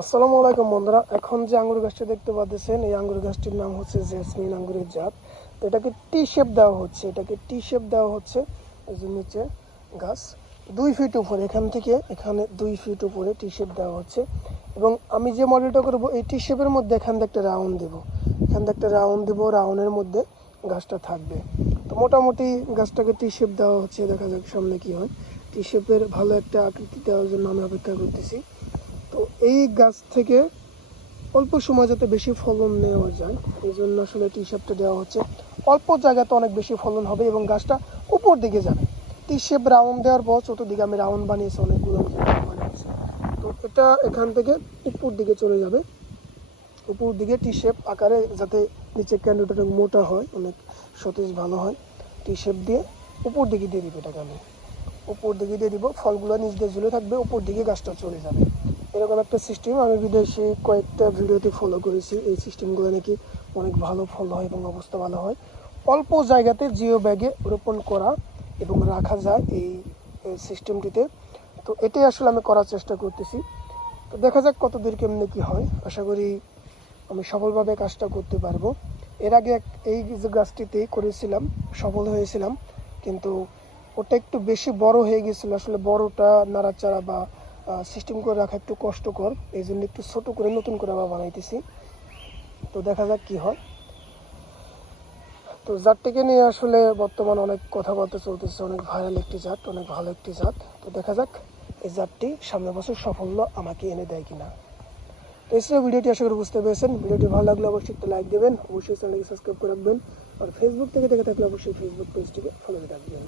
আসসালামু আলাইকুম বন্ধুরা, এখন যে আঙ্গুর গাছটা দেখতে পাচ্ছেন, এই আঙ্গুর গাছটির নাম হচ্ছে জেসমিন আঙ্গুরের জাত। তো এটাকে টি শেপ দেওয়া হচ্ছে, এটাকে টি শেপ দেওয়া হচ্ছে, এই যে নিচে গাছ। দুই ফিট উপরে, এখান থেকে এখানে দুই ফিট উপরে টি শেপ দেওয়া হচ্ছে। এবং আমি যে মডেলটা করব, এই টি শেপের মধ্যে এখান থেকে একটা রাউন্ড দেবো। এখান থেকে একটা রাউন্ড দেবো রাউন্ডের মধ্যে গাছটা থাকবে। তো মোটামুটি গাছটাকে টি শেপ দেওয়া হচ্ছে, দেখা যাক সামনে কি হয়। টি শেপের ভালো একটা আকৃতি দেওয়ার জন্য আমি অপেক্ষা করতেছি। তো এই গাছ থেকে অল্প সময় যাতে বেশি ফলন নেওয়া যায়, এই জন্য আসলে টি শেপটা দেওয়া হচ্ছে। অল্প জায়গাতে অনেক বেশি ফলন হবে এবং গাছটা উপর দিকে যাবে। টি শেপ রাউন্ড দেওয়ার পর চতুর্দিকে আমি রাউন্ড বানিয়েছি, অনেকগুলো বানিয়েছি। তো এটা এখান থেকে উপর দিকে চলে যাবে। উপর দিকে টি শেপ আকারে যাতে নিচে ক্যান্ডুটা অনেক মোটা হয়, অনেক সতেজ ভালো হয় টি শেপ দিয়ে উপর দিকে দিয়ে দিবে এটাকে আমি। উপর দিকে দিয়ে দিব, ফলগুলো নিচ দিয়ে ঝুলে থাকবে, উপর দিকে গাছটা চলে যাবে। এরকম একটা সিস্টেম আমি বিদেশে কয়েকটা ভিডিওতে ফলো করেছি। এই সিস্টেমগুলো নাকি অনেক ভালো ফল হয় এবং অবস্থা ভালো হয়। অল্প জায়গাতে জিও ব্যাগে রোপণ করা এবং রাখা যায় এই সিস্টেমটিতে তো এটাই আসলে আমি করার চেষ্টা করতেছি। তো দেখা যাক কত দূর কেমনি কী হয়। আশা করি আমি সফলভাবে কাজটা করতে পারব। এর আগে এক, এই যে গাছটিতেই করেছিলাম, সফল হয়েছিলাম। কিন্তু ওটা একটু বেশি বড় হয়ে গেছিল। আসলে বড়টা নাড়াচাড়া বা সিস্টেম করে রাখা একটু কষ্টকর। এই জন্য একটু ছোটো করে নতুন করে আবার বানাইতেছি। তো দেখা যাক কি হয়। তো জাতটিকে নিয়ে আসলে বর্তমান অনেক কথাবার্তা চলতেছে, অনেক ভাইরাল একটি জাত, অনেক ভালো একটি জাত। তো দেখা যাক এই জাতটি সামনের বছর সাফল্য আমাকে এনে দেয় কিনা। তো এছাড়া ভিডিওটি, আশা করি বুঝতে পেরেছেন। ভিডিওটি ভালো লাগলে অবশ্যই একটা লাইক দেবেন। অবশ্যই চ্যানেলকে সাবস্ক্রাইব করে রাখবেন। আর ফেসবুক থেকে দেখে থাকলে অবশ্যই ফেসবুক পেজটিকে ফলো করে রাখবেন।